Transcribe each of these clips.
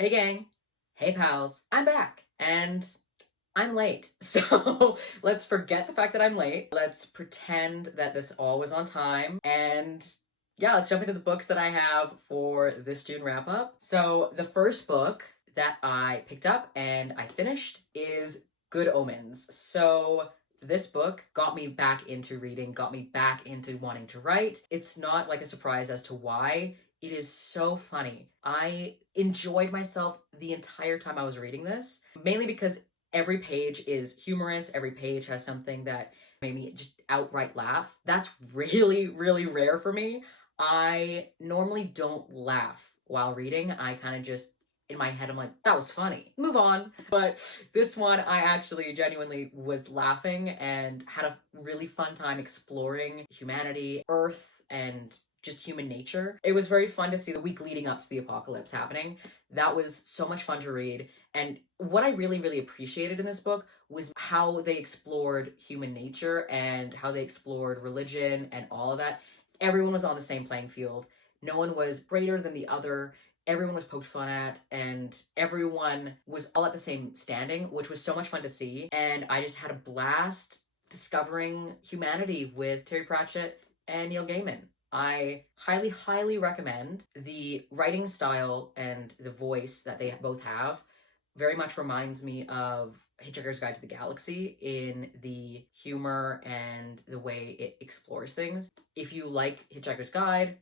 Hey gang, hey pals, I'm back and I'm late. So let's forget the fact that I'm late. Let's pretend that this all was on time and yeah, let's jump into the books that I have for this June wrap up. So the first book that I picked up and I finished is Good Omens. So this book got me back into reading, got me back into wanting to write. It's not like a surprise as to why. It is so funny. I enjoyed myself the entire time I was reading this, mainly because every page is humorous, every page has something that made me just outright laugh. That's really, really rare for me. I normally don't laugh while reading. I kind of just in my head, I'm like, that was funny. Move on. But this one, I actually genuinely was laughing and had a really fun time exploring humanity, Earth, and just human nature. It was very fun to see the week leading up to the apocalypse happening. That was so much fun to read. And what I really, really appreciated in this book was how they explored human nature and how they explored religion and all of that. Everyone was on the same playing field. No one was greater than the other. Everyone was poked fun at, and everyone was all at the same standing, which was so much fun to see. And I just had a blast discovering humanity with Terry Pratchett and Neil Gaiman. I highly, highly recommend. The writing style and the voice that they both have very much reminds me of Hitchhiker's Guide to the Galaxy in the humor and the way it explores things. If you like Hitchhiker's Guide,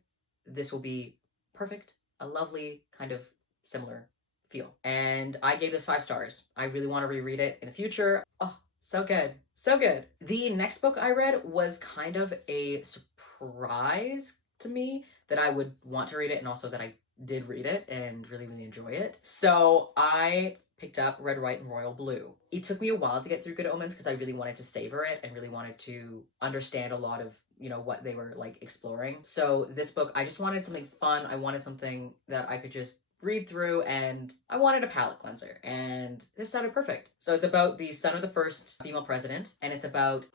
this will be perfect. A lovely kind of similar feel. And I gave this 5 stars. I really want to reread it in the future. Oh, so good. So good. The next book I read was kind of a surprise to me that I would want to read it and also that I did read it and really, really enjoy it. So I picked up Red, White, and Royal Blue. It took me a while to get through Good Omens because I really wanted to savor it and really wanted to understand a lot of what they were like exploring. So this book, I just wanted something fun. I wanted something that I could just read through and I wanted a palate cleanser and this sounded perfect. So it's about the son of the first female president and it's about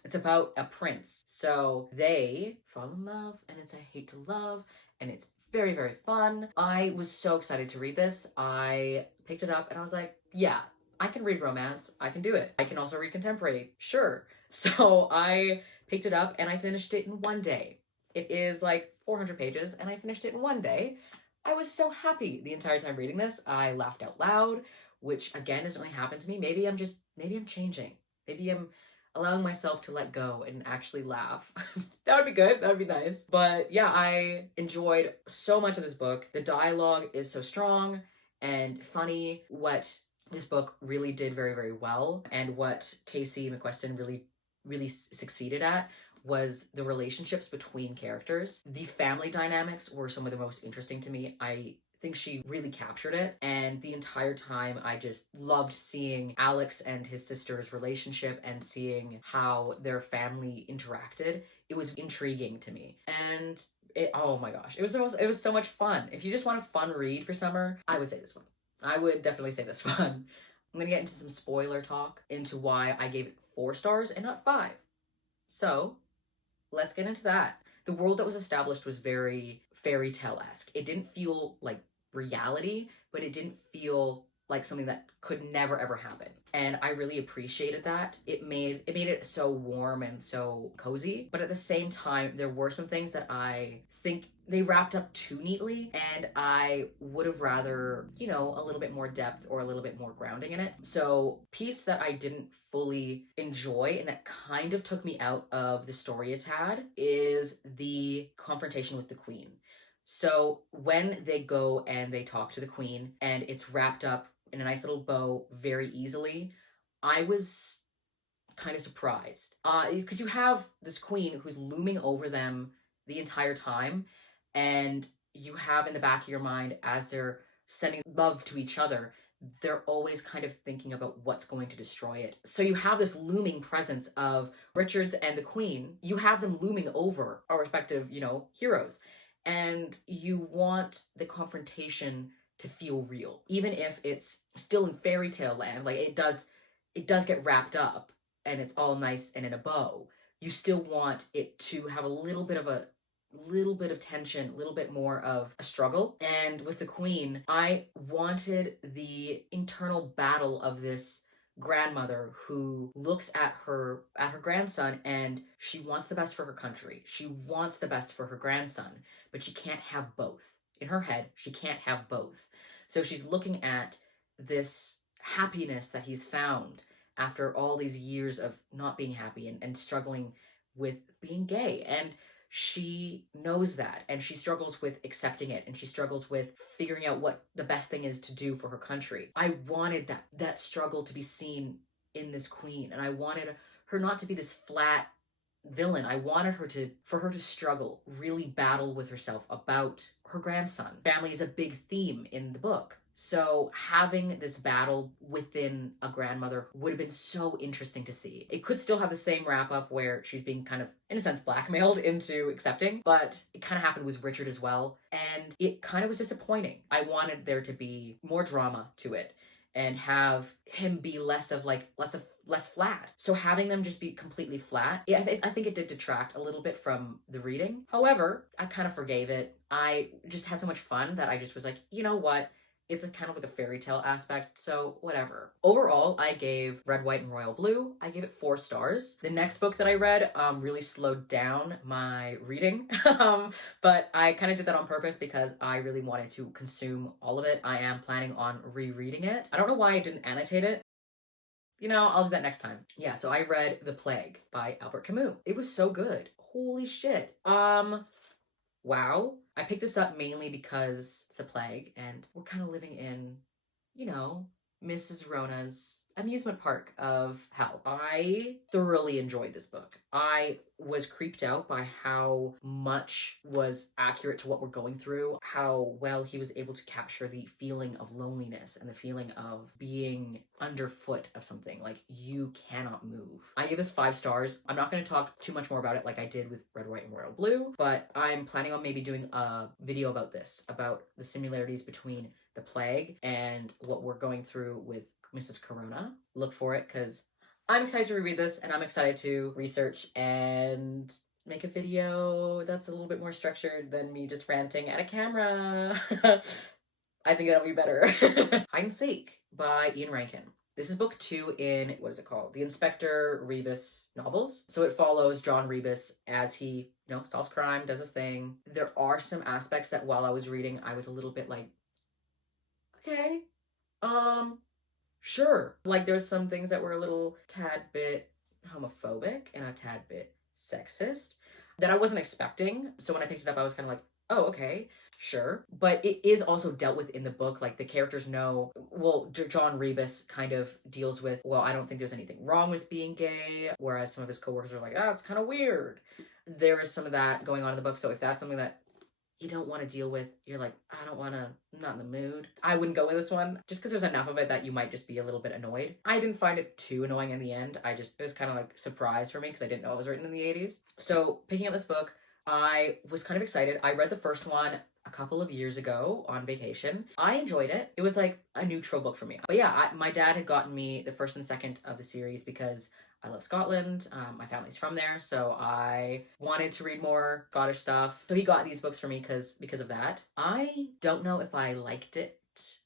a prince. So they fall in love and it's a hate to love and it's very, very fun. I was so excited to read this. I picked it up and I was like, yeah, I can read romance. I can do it. I can also read contemporary. Sure. So I picked it up and I finished it in one day. It is like 400 pages and I finished it in one day. I was so happy the entire time reading this. I laughed out loud, which again doesn't really happen to me. Maybe I'm changing. Maybe I'm allowing myself to let go and actually laugh. That would be good. That would be nice. But yeah, I enjoyed so much of this book. The dialogue is so strong and funny. What this book really did very, very well and what Casey McQuiston really succeeded at was the relationships between characters. The family dynamics were some of the most interesting to me. I think she really captured it. And the entire time, I just loved seeing Alex and his sister's relationship and seeing how their family interacted. It was intriguing to me. And oh my gosh, it was so much fun. If you just want a fun read for summer, I would say this one. I would definitely say this one. I'm gonna get into some spoiler talk into why I gave it 4 stars and not 5. So let's get into that. The world that was established was very fairy tale-esque. It didn't feel like reality, but it didn't feel like something that could never ever happen. And I really appreciated that. It made it so warm and so cozy. But at the same time, there were some things that I think they wrapped up too neatly and I would have rather, a little bit more depth or a little bit more grounding in it. So piece that I didn't fully enjoy and that kind of took me out of the story it's had is the confrontation with the queen. So when they go and they talk to the queen and it's wrapped up in a nice little bow very easily, I was kind of surprised. Because you have this queen who's looming over them the entire time, and you have in the back of your mind as they're sending love to each other, they're always kind of thinking about what's going to destroy it. So you have this looming presence of Richards and the queen. You have them looming over our respective, heroes. And you want the confrontation to feel real, even if it's still in fairy tale land. Like it does get wrapped up and it's all nice and in a bow. You still want it to have a little bit of a little bit of tension, a little bit more of a struggle. And with the queen, I wanted the internal battle of this grandmother who looks at her grandson, and she wants the best for her country. She wants the best for her grandson, but she can't have both. In her head, she can't have both. So she's looking at this happiness that he's found after all these years of not being happy and struggling with being gay. And she knows that, and she struggles with accepting it, and she struggles with figuring out what the best thing is to do for her country. I wanted that struggle to be seen in this queen, and I wanted her not to be this flat villain. I wanted for her to struggle, really battle with herself about her grandson. Family is a big theme in the book. So having this battle within a grandmother would have been so interesting to see. It could still have the same wrap up where she's being kind of, in a sense, blackmailed into accepting, but it kind of happened with Richard as well. And it kind of was disappointing. I wanted there to be more drama to it and have him be less flat. So having them just be completely flat, yeah, I think it did detract a little bit from the reading. However, I kind of forgave it. I just had so much fun that I just was like, you know what? It's a kind of like a fairy tale aspect, so whatever. Overall, I gave Red, White, and Royal Blue, I gave it 4 stars. The next book that I read really slowed down my reading, but I kind of did that on purpose because I really wanted to consume all of it. I am planning on rereading it. I don't know why I didn't annotate it. You know, I'll do that next time. Yeah, so I read The Plague by Albert Camus. It was so good. Holy shit. Wow. I picked this up mainly because it's the plague, and we're kind of living in, you know, Mrs. Rona's amusement park of hell. I thoroughly enjoyed this book. I was creeped out by how much was accurate to what we're going through, how well he was able to capture the feeling of loneliness and the feeling of being underfoot of something, like you cannot move. I gave this 5 stars. I'm not going to talk too much more about it like I did with Red, White, and Royal Blue, but I'm planning on maybe doing a video about this, about the similarities between the plague and what we're going through with Mrs. Corona. Look for it because I'm excited to reread this, and I'm excited to research and make a video that's a little bit more structured than me just ranting at a camera. I think that'll be better. Hide and Seek by Ian Rankin. This is book 2 in, what is it called? The Inspector Rebus novels. So it follows John Rebus as he, you know, solves crime, does his thing. There are some aspects that while I was reading, I was a little bit like, okay, sure. Like there's some things that were a little tad bit homophobic and a tad bit sexist that I wasn't expecting. So when I picked it up, I was kind of like, oh, okay, sure. But it is also dealt with in the book. Like the characters know, well, John Rebus kind of deals with, well, I don't think there's anything wrong with being gay. Whereas some of his coworkers are like, it's kind of weird. There is some of that going on in the book. So if that's something that you don't want to deal with, you're like, I'm not in the mood, I wouldn't go with this one, just because there's enough of it that you might just be a little bit annoyed. I didn't find it too annoying in the end. It was kind of like a surprise for me because I didn't know it was written in the 80s. So picking up this book, I was kind of excited. I read the first one a couple of years ago on vacation. I enjoyed it. It was like a neutral book for me. But yeah, my dad had gotten me the first and second of the series because I love Scotland. My family's from there, so I wanted to read more Scottish stuff. So he got these books for me because of that. I don't know if I liked it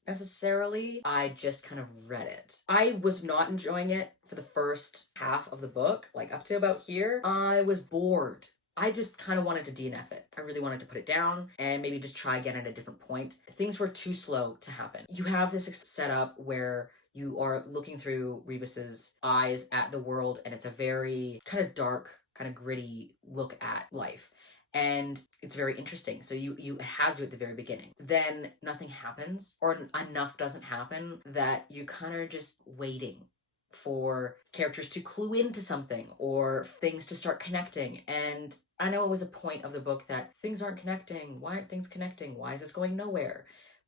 necessarily. I just kind of read it. I was not enjoying it for the first half of the book, like up to about here. I was bored. I just kind of wanted to DNF it. I really wanted to put it down and maybe just try again at a different point. Things were too slow to happen. You have this setup where you are looking through Rebus's eyes at the world, and it's a very kind of dark, kind of gritty look at life. And it's very interesting. So it has you at the very beginning. Then nothing happens, or enough doesn't happen, that you kind of just waiting for characters to clue into something or things to start connecting. And I know it was a point of the book that things aren't connecting. Why aren't things connecting? Why is this going nowhere?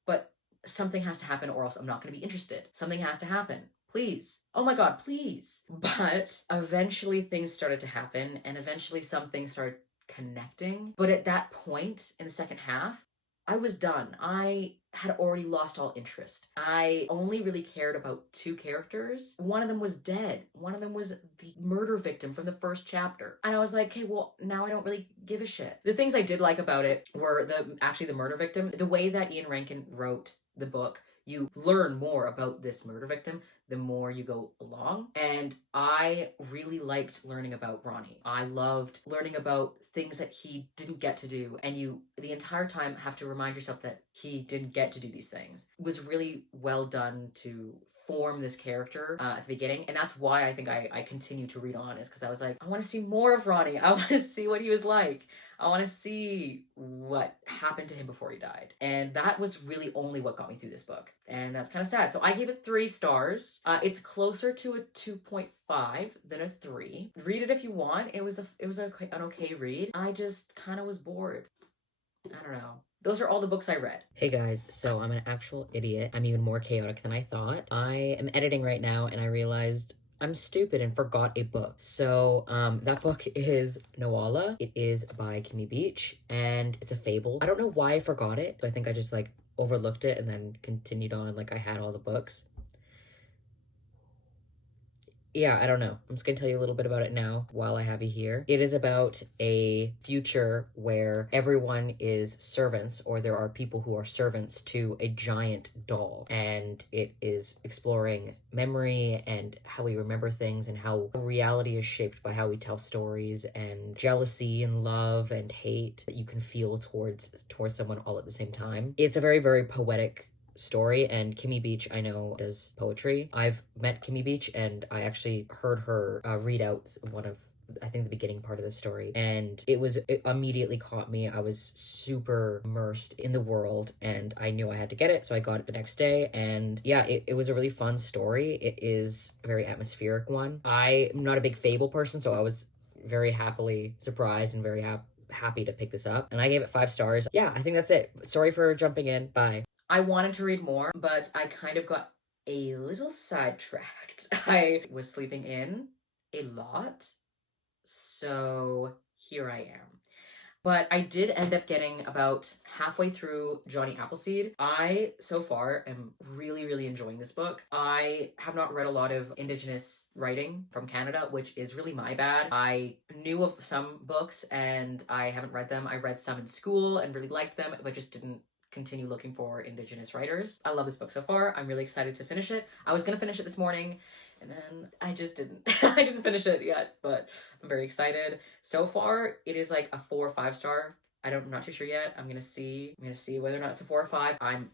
But something has to happen or else I'm not going to be interested. Something has to happen. Please. Oh my God, please. But eventually things started to happen, and eventually some things started connecting. But at that point in the second half, I was done. I had already lost all interest. I only really cared about two characters. One of them was dead. One of them was the murder victim from the first chapter. And I was like, okay, well, now I don't really give a shit. The things I did like about it were the murder victim. The way that Ian Rankin wrote the book, you learn more about this murder victim the more you go along. And I really liked learning about Ronnie. I loved learning about things that he didn't get to do. And you, the entire time, have to remind yourself that he didn't get to do these things. It was really well done to form this character at the beginning. And that's why I think I continue to read on, is because I was like, I want to see more of Ronnie. I want to see what he was like. I want to see what happened to him before he died. And that was really only what got me through this book. And that's kind of sad. So I gave it 3 stars. It's closer to a 2.5 than a 3. Read it if you want. It was an okay read. I just kind of was bored. I don't know. Those are all the books I read. Hey guys, so I'm an actual idiot. I'm even more chaotic than I thought. I am editing right now and I realized I'm stupid and forgot a book. So that book is Noala. It is by Kimmy Beach and it's a fable. I don't know why I forgot it. I think I just like overlooked it and then continued on like I had all the books. Yeah, I don't know. I'm just gonna tell you a little bit about it now while I have you here. It is about a future where everyone is servants, or there are people who are servants to a giant doll. And it is exploring memory and how we remember things and how reality is shaped by how we tell stories, and jealousy and love and hate that you can feel towards someone all at the same time. It's a very, very poetic story, and Kimmy Beach, I know, does poetry. I've met Kimmy Beach and I actually heard her read out one of, I think, the beginning part of the story, and it immediately caught me. I was super immersed in the world and I knew I had to get it, so I got it the next day. And yeah, it was a really fun story. It is a very atmospheric one. I'm not a big fable person, so I was very happily surprised and very happy to pick this up, and I gave it 5 stars. Yeah, I think that's it. Sorry for jumping in. Bye. I wanted to read more, but I kind of got a little sidetracked. I was sleeping in a lot, so here I am. But I did end up getting about halfway through Johnny Appleseed. I, so far, am really, really enjoying this book. I have not read a lot of Indigenous writing from Canada, which is really my bad. I knew of some books and I haven't read them. I read some in school and really liked them, but just didn't continue looking for Indigenous writers. I love this book so far. I'm really excited to finish it. I was gonna finish it this morning and then I just didn't. I didn't finish it yet, but I'm very excited. So far, it is like a 4 or 5 star. I'm not too sure yet. I'm gonna see whether or not it's a 4 or 5. I'm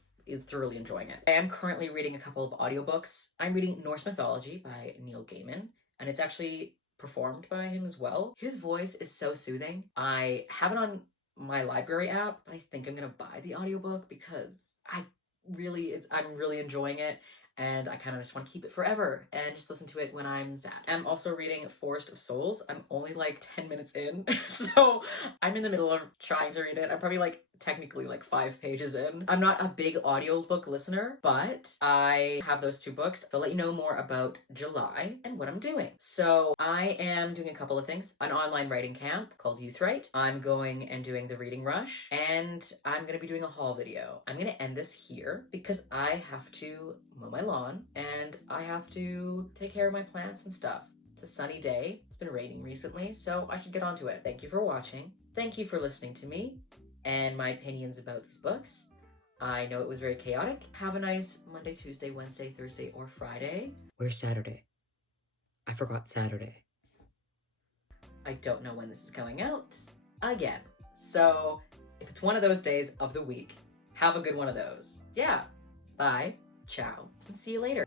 thoroughly enjoying it. I am currently reading a couple of audiobooks. I'm reading Norse Mythology by Neil Gaiman, and it's actually performed by him as well. His voice is so soothing. I have it on my library app, but I think I'm gonna buy the audiobook because I'm really enjoying it, and I kind of just want to keep it forever and just listen to it when I'm sad. I'm also reading Forest of Souls. I'm only like 10 minutes in, so I'm in the middle of trying to read it. I'm probably like technically like 5 pages in. I'm not a big audiobook listener, but I have those 2 books. So I'll let you know more about July and what I'm doing. So I am doing a couple of things. An online writing camp called Youth Write. I'm going and doing the Reading Rush, and I'm going to be doing a haul video. I'm going to end this here because I have to mow my lawn and I have to take care of my plants and stuff. It's a sunny day. It's been raining recently, so I should get onto it. Thank you for watching. Thank you for listening to me and my opinions about these books. I know it was very chaotic. Have a nice Monday, Tuesday, Wednesday, Thursday, or Friday. Where's Saturday? I forgot Saturday. I don't know when this is going out again. So if it's one of those days of the week, have a good one of those. Yeah. Bye, ciao, and see you later.